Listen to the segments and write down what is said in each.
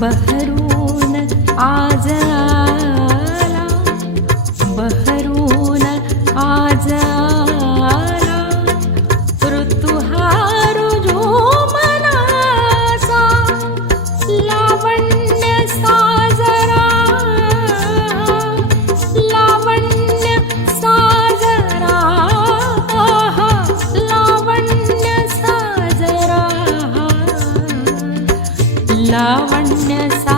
बहन लावण्यसा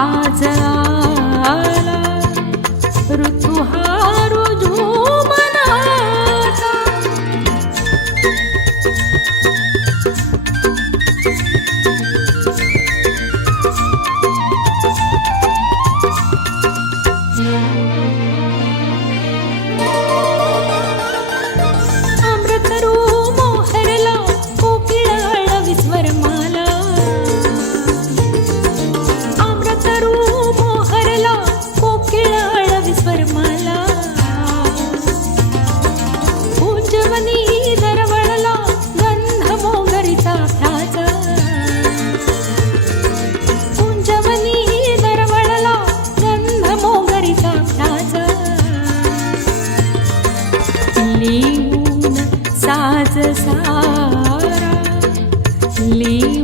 आजा सारा ली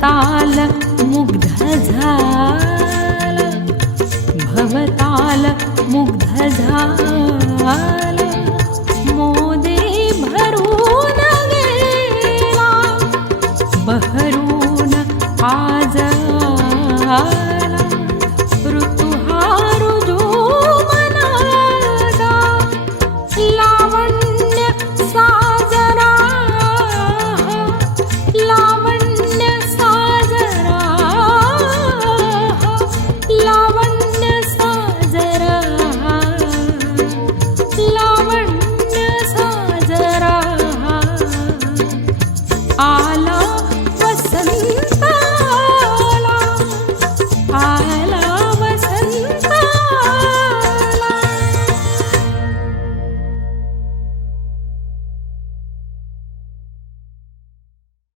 भवताल मुग्ध झाल। भवताल मुग्ध झाल। मोदे भरून गेला बहरून आज